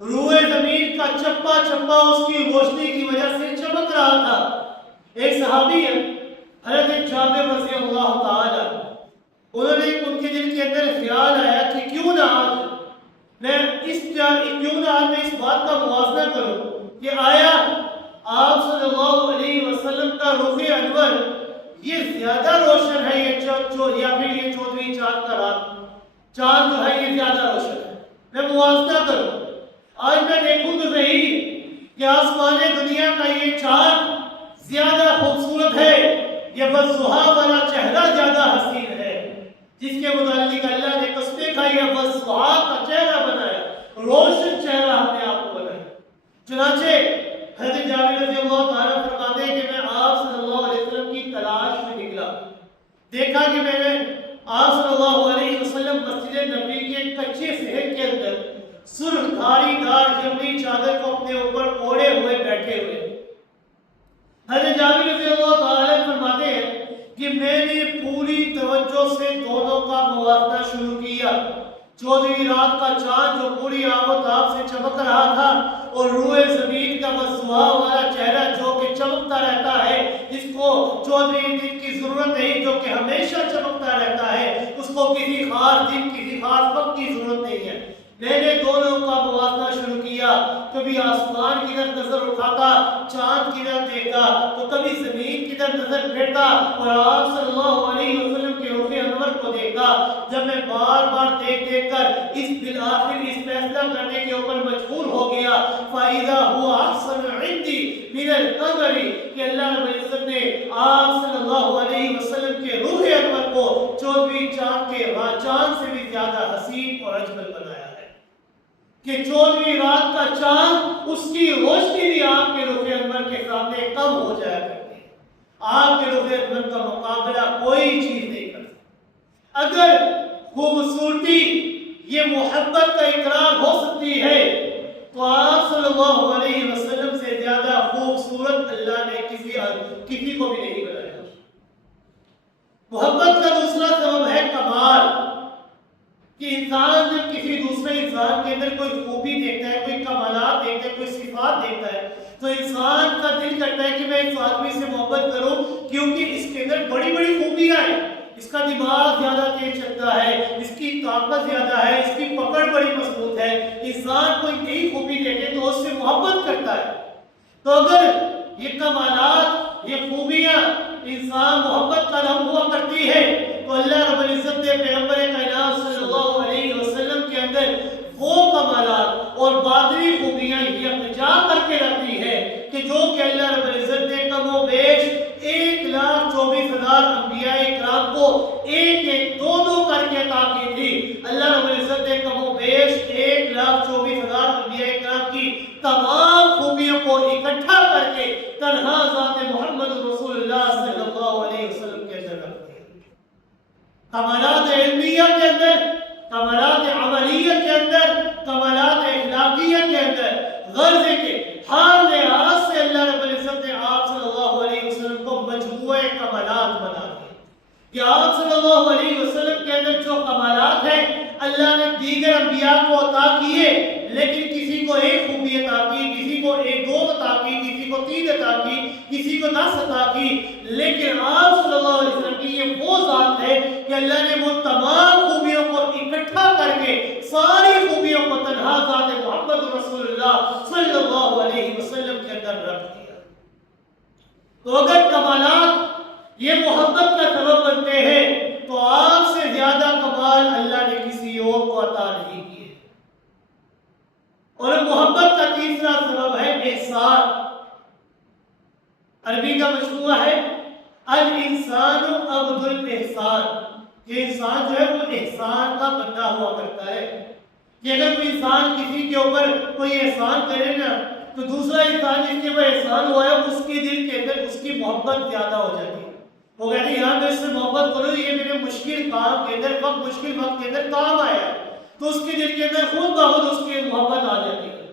روئے زمین کا چپا چپا اس کی روشنی کی وجہ سے چمک رہا تھا۔ ایک صحابی ہے حضرت جابر رضی اللہ تعالی، انہوں نے ان کے دل کے اندر خیال آیا کہ کیوں نہ آج میں اس بات کا موازنہ کروں کہ آیا آپ صلی اللہ علیہ وسلم کا رخ انور یہ زیادہ روشن ہے یا پھر یہ 14ویں چاند کا رات، چاند جو ہے یہ زیادہ روشن ہے، میں موازنہ کروں، آج میں دیکھوں تو صحیح کہ آسمان دنیا کا یہ چاند زیادہ خوبصورت ہے یا بزحا والا چہرہ زیادہ حسین ہے، جس کے متعلق اللہ نے قسمیں کھائی ہے، بزحا کا چہرہ بنایا، روشن چہرہ ہم نے آپ کو بنایا۔ چنانچہ حضرت جابر رضی اللہ تعالیٰ فرماتے ہیں کہ میں آپ صلی اللہ علیہ وسلم کی تلاش میں نکلا، دیکھا کہ میں نے آپ صلی اللہ 14ویں رات کا چاند جو پوری آب و تاب سے چمک رہا تھا اور روئے زمین کا مسوا والا چہرہ جو کہ چمکتا رہتا ہے، جس کو 14ویں دن کی ضرورت نہیں، جو کہ ہمیشہ چمکتا رہتا ہے، اس کو کسی خاص دن کسی خاص وقت کی ضرورت نہیں ہے۔ میں نے دونوں کا موازنہ شروع کیا، کبھی آسمان کی طرف نظر اٹھاتا، چاند کی طرف دیکھتا، تو کبھی زمین کی طرف نظر پھیرتا اور آپ صلی اللہ علیہ وسلم کے رخ انور کو دیکھتا۔ جب میں بار بار دیکھ دیکھ کر اس بالآخر اس فیصلہ کرنے کے اوپر مجبور ہو گیا، فَإِذَا هُوَ أَحْسَنُ عِنْدِي مِنَ الْقَمَرِ، کہ اللہ رب العزت نے آپ صلی اللہ علیہ وسلم کے روح انور کو 14ویں چاند سے بھی زیادہ حسین اور اجمل بنایا ہے کہ 14ویں رات کا چاند اس کی روشنی بھی آپ کے روح انور کے سامنے کم ہو جایا کرتی ہے۔ آپ کے روح انور کا مقابلہ کوئی چیز نہیں کر سکتی۔ اگر خوبصورتی یہ محبت کا اقرار ہو سکتی ہے تو آپ صلی اللہ علیہ وسلم سے زیادہ خوبصورت اللہ نے کسی کو بھی نہیں بنایا۔ محبت کا دوسرا سبب ہے کمال، کہ انسان جب کسی دوسرے انسان کے اندر کوئی خوبی دیکھتا ہے، کوئی کمالات دیکھتا ہے، کوئی صفات دیکھتا ہے، تو انسان کا دل کرتا ہے کہ میں اس آدمی سے محبت کروں، کیونکہ اس کے اندر بڑی بڑی خوبیاں ہیں، اس کا دماغ زیادہ تیز چلتا ہے، اس کی طاقت زیادہ ہے، اس کی پکڑ بڑی مضبوط ہے۔ انسان کوئی نئی خوبی دیکھے تو اس سے محبت کرتا ہے۔ تو اگر یہ کمالات، یہ خوبیاں انسان محبت کا نام ہوا کرتی ہے، تو اللہ رب العزت نے پیغمبر کائنات صلی اللہ علیہ وسلم کے اندر وہ کمالات اور باطنی خوبیاں یہ جا کر کے رکھتی ہے کہ جو کہ اللہ رب العزت نے کم و بیش 1,24,000 انبیاء اکرام کو ایک ایک دو دو کر کے عطا کی تھی۔ اللہ رب العزت نے کم و بیش 1,24,000 انبیاء اکرام کی تمام خوبیوں کو اکٹھا کر کے تنہا ذات محمد رسول اللہ صلی اللہ علیہ وسلم کے اندر رکھ دیا۔ کمالات علمیہ کے اندر، کمالات عملیہ کے اندر، کمالات اخلاقیہ کے اندر، غرض ہے کہ ہر لحاظ سے اللہ رب العزت نے آپ صلی اللہ علیہ وسلم کو مجموعہ کمالات بنا دیا کہ آپ صلی اللہ علیہ وسلم کے اندر جو کمالات ہیں اللہ نے دیگر انبیاء کو عطا کیے، لیکن کسی کو ایک خوبی عطا کی، کسی کو ایک دو عطا کی، کسی کو 3 عطا کی، کسی کو 10 عطا کی، لیکن آپ صلی اللہ علیہ وسلم کی یہ وہ ذات ہے کہ اللہ نے وہ تمام خوبیوں کو اکٹھا کر کے ساری خوبیوں کو تنہا ذات محمد رسول اللہ صلی اللہ علیہ وسلم کے اندر رکھ دیا۔ تو اگر کمالات یہ محبت کا سبب بنتے ہیں تو آپ سے زیادہ کمال اللہ نے کسی اور کو عطا نہیں کیے۔ اور محبت کا تیسرا سبب ہے احسان۔ عربی کا مجموعہ ہے الانسان عبد الاحسان، کہ انسان جو ہے وہ احسان کا بندہ ہوا کرتا ہے، کہ اگر کوئی انسان کسی کے اوپر کوئی احسان کرے نا تو دوسرا انسان جس کے اوپر احسان ہوا ہے اس کے دل کے اندر اس کی محبت زیادہ ہو جاتی ہے۔ وہ کہتے ہیں یہاں میں اس سے محبت کروں، یہ میرے مشکل کام کے اندر مشکل وقت کے اندر کام آیا، تو اس کے دل کے اندر خود بخود اس کی محبت آ جاتی ہے۔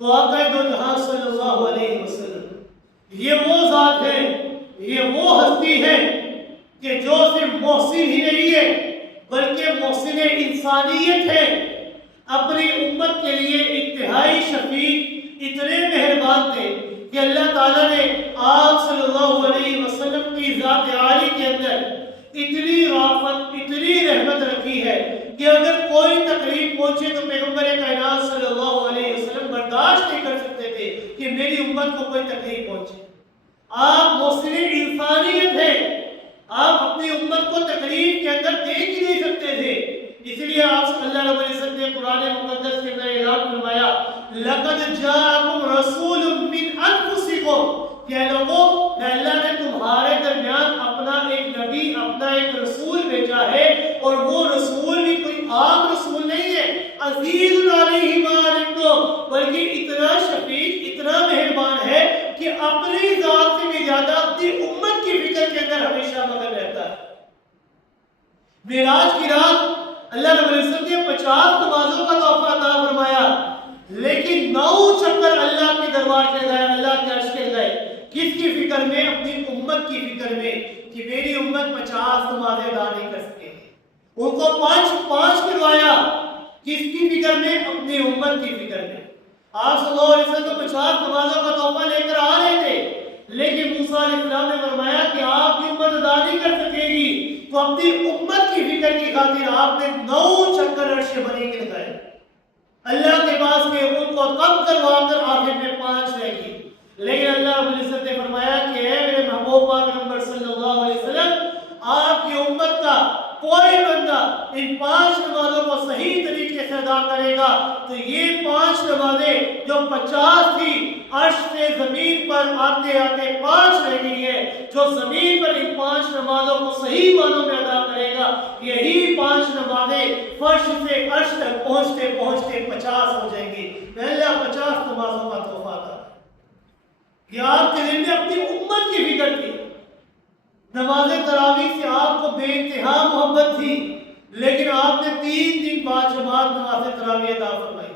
تو آقا دو جہاں صلی اللہ علیہ وسلم یہ وہ ذات ہے، یہ وہ ہستی ہے کہ جو صرف محسن ہی نہیں ہے بلکہ محسن انسانیت ہے، اپنی امت کے لیے انتہائی شفیق، اتنے مہربان تھے کہ اللہ تعالیٰ نے آپ صلی اللہ علیہ وسلم کی ذات عالی کے اندر اتنی رافت، اتنی رحمت رکھی ہے کہ اگر کوئی تکلیف پہنچے تو پیغمبر کائنات صلی اللہ علیہ وسلم برداشت نہیں کر سکتے تھے کہ میری امت کو کوئی تکلیف پہنچے۔ آپ محسن انسانیت ہیں، آپ اپنی امت کو تکلیف کے اندر دیکھ ہی نہیں سکتے تھے، اس لیے آپ اللہ رب العزت نے قرآن مقدس کے اندر اعلان فرمایا لَقَدْ جَاءَكُمْ رَسُولٌ مِّنْ أَنفُسِكُمْ، کہ لوگوں میں اللہ نے تمہارے درمیان اپنا ایک نبی، اپنا ایک رسول بھیجا ہے، اور وہ رسول بھی کوئی عام رسول نہیں ہے، عزیز علیہ ما عنتم، بلکہ اتنا شفیق، اتنا مہربان ہے کہ اپنی ذات سے بھی زیادہ اپنی امت کی فکر کے اندر ہمیشہ مگن رہتا ہے۔ معراج کی رات اللہ رب العزت نے 50 نمازوں کا تحفہ عطا فرمایا، لیکن 9 چکر اللہ کے دربار کے گئے، اللہ کے عرش کے گئے، کس کی فکر میں؟ اپنی امت کی فکر میں، کہ میری امت 50 نمازیں ادا نہیں کر سکے، ان کو 5 کروایا، کس کی فکر میں؟ اپنی امت کی فکر میں۔ آپ صلی اللہ علیہ وسلم 50 نمازوں کا تحفہ لے کر آ رہے تھے، لیکن موسیٰ علیہ السلام نے فرمایا کہ آپ کی امت ادا نہیں کر سکے گی، تو اپنی امت کی فکر کی خاطر آپ نے 9 چکر عرش بنی کے لگائے، اللہ کے پاس کے ان کو کم کروا کر آخر میں 5 رہ گئی۔ لیکن اللہ رب العزت نے فرمایا کہ اے میرے محبوب پاک نمبر صلی اللہ علیہ وسلم، آپ کی امت کا کوئی بندہ ان 5 نمازوں کو صحیح طریقے سے ادا کرے گا تو یہ 5 نمازیں جو 50 تھی، عرش سے زمین پر آتے آتے 5 رہ گئی ہے، جو زمین پر ان 5 نمازوں کو صحیح معنوں میں ادا کرے گا، یہی 5 نمازیں فرش سے عرش تک پہنچتے پہنچتے 50 ہو جائیں گی۔ اللہ 50 نمازوں کا تحفہ تھا۔ یہ آپ کے دل میں اپنی امت کی فکر تھی۔ نماز تراویح سے آپ کو بے انتہا محبت تھی، لیکن آپ نے 3 دن بعد جماعت نماز تراویح ادا فرمائی۔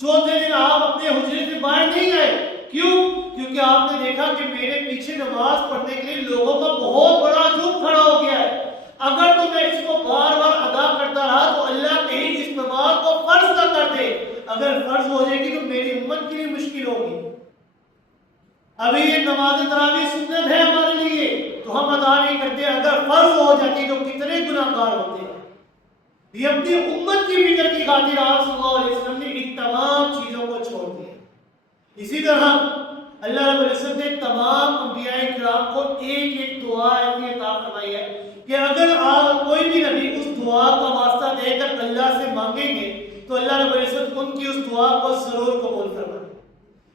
چوتھے دن آپ اپنے حجرے سے باہر نہیں گئے، کیوں؟ کیونکہ آپ نے دیکھا کہ میرے پیچھے نماز پڑھنے کے لیے لوگوں کا بہت بڑا جھوم کھڑا ہو گیا ہے، اگر تو میں اس کو بار بار ادا کرتا رہا تو اللہ کہیں اس نماز کو فرض نہ کر دے، اگر فرض ہو جائے گی تو میری امت کے لیے مشکل ہوگی۔ ابھی یہ نماز تراویح سنت ہے ہمارے لیے تو ہم ادا نہیں کرتے، اگر فرض ہو جاتی تو کتنے گناہگار ہوتے ہیں۔ یہ اپنی امت کی فکر کی خاطر آپ صلی اللہ علیہ وسلم نے ان تمام چیزوں کو چھوڑ دیا۔ اسی طرح اللہ رب العزت نے تمام انبیاء کرام کو ایک ایک دعا ایسی عطا فرمائی ہے کہ اگر آپ کوئی بھی نبی اس دعا کا واسطہ دے کر اللہ سے مانگیں گے تو اللہ رب العزت ان کی اس دعا کو ضرور قبول فرمائے۔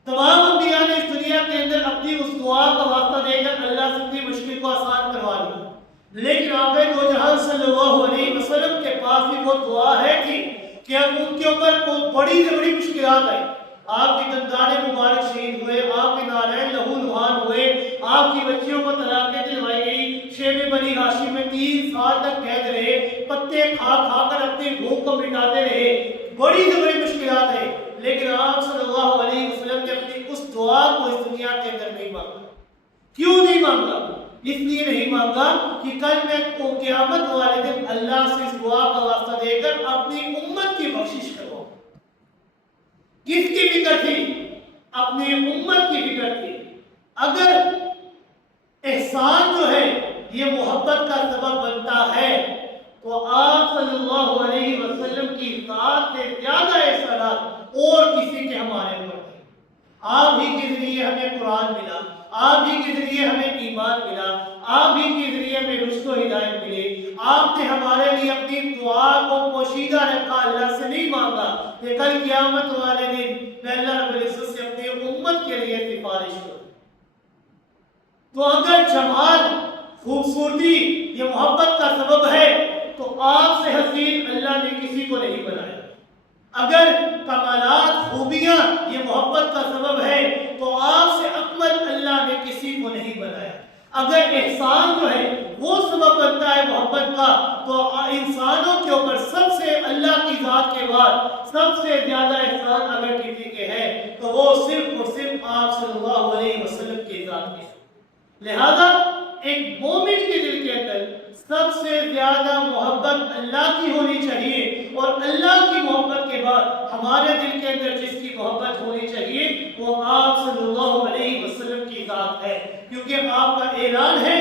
تمام انبیاء نے اس دنیا کے اندر اپنی اس دعا کا واسطہ دے کر اللہ سے اپنی مشکل کو آسان کروا لی، لیکن آقا دو جہان صلی اللہ علیہ وسلم کے پاس بھی وہ دعا ہے تھی کہ ان کے اوپر کوئی بڑی سے بڑی مشکلات آئی، آپ کی دندان مبارک شہید ہوئے، آپ کے نالین لہو لہان ہوئے، آپ کی بچیوں کو طلاقیں دلوائی گئی، شیب بنی ہاشم میں 3 سال تک قید رہے، پتے کھا کھا کر اپنی بھوک کو مٹاتے رہے، بڑی سے بڑی مشکلات ہے، لیکن آپ صلی اللہ علیہ وسلم نے اپنی اس دعا کو اس دنیا کے اندر نہیں مانگا۔ کیوں نہیں مانگا؟ اس لیے نہیں مانگا کہ کل میں قیامت والے دن اللہ سے اس دعا کا واسطہ دے کر اپنی امت کی بخشش کروں۔ کس کی فکر تھی؟ اپنی امت کی فکر تھی۔ اگر احسان جو ہے یہ محبت کا سبب بنتا ہے تو آپ صلی اللہ علیہ وسلم کی ذات سے زیادہ احسانات اور کسی کے ہمارے پر نہیں۔ آپ ہی کے ذریعے ہمیں قرآن ملا، آپ ہی کے ذریعے ہمیں ایمان ملا، آپ ہی کے ذریعے ہمیں رشد و ہدایت ملی، آپ نے ہمارے لیے اپنی دعا کو پوشیدہ رکھا، اللہ سے نہیں مانگا کہ کل قیامت والے دن میں اللہ رب العزت سے اپنی امت کے لیے سفارش کروں۔ تو اگر جمال، خوبصورتی یہ محبت کا سبب ہے تو آپ سے حسین اللہ نے کسی کو نہیں بنایا۔ اگر کمالات، خوبیاں یہ محبت کا سبب ہے تو آپ سے اکمل اللہ نے کسی کو نہیں بنایا۔ اگر احسان جو ہے وہ سبب بنتا ہے محبت کا تو انسانوں کے اوپر سب سے اللہ کی ذات کے بعد سب سے زیادہ احسان اگر کسی کے ہے تو وہ صرف اور صرف آپ صلی اللہ علیہ وسلم کی ذات کے۔ لہذا ایک مومن کے دل کے اندر سب سے زیادہ محبت اللہ کی ہونی چاہیے، اور اللہ کی محبت کے بعد ہمارے دل کے اندر جس کی محبت ہونی چاہیے وہ آپ صلی اللہ علیہ وسلم کی ذات ہے، کیونکہ آپ کا اعلان ہے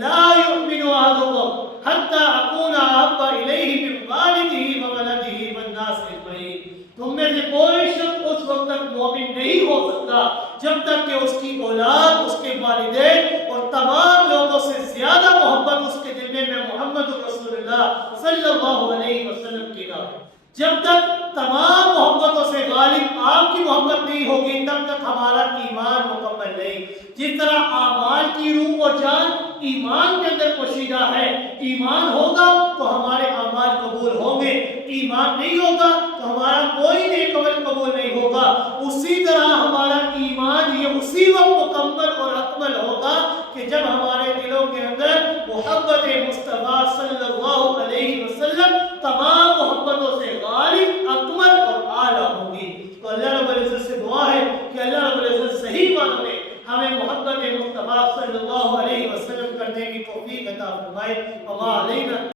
لا یؤمن احدکم حتی اکون احب الیہ من والدہ وولدہ والناس اجمعین۔ تم میں سے کوئی شخص اس وقت تک مومن نہیں ہو سکتا جب تک کہ اس کی اولاد، اس کے والدین اور تمام لوگوں سے زیادہ محبت اس کے دل میں محمد رسول اللہ صلی اللہ علیہ وسلم کی نہ ہو۔ جب تک تمام محبتوں سے غالب آپ کی محبت نہیں ہوگی تب تک ہمارا ایمان مکمل نہیں۔ جس طرح اعمال کی روح اور جان ایمان کے اندر پوشیدہ ہے، ایمان ہوگا تو ہمارے اعمال قبول ہوں گے، ایمان نہیں ہوگا تو ہمارا کوئی نیک عمل قبول نہیں ہوگا۔ اسی طرح ہمارا ایمان یہ اسی وقت مکمل اور اکمل ہوگا کہ جب ہمارے دلوں کے اندر محبت مصطفیٰ صلی اللہ علیہ وسلم تمام محبتوں سے غالب، اکمل اور اعلیٰ ہوگی۔ تو اللہ رب العزت سے دعا ہے کہ اللہ رب العزت صحیح معنوں میں ہمیں محبت مصطفیٰ صلی اللہ علیہ وسلم کرنے کی توفیق عطا فرمائے۔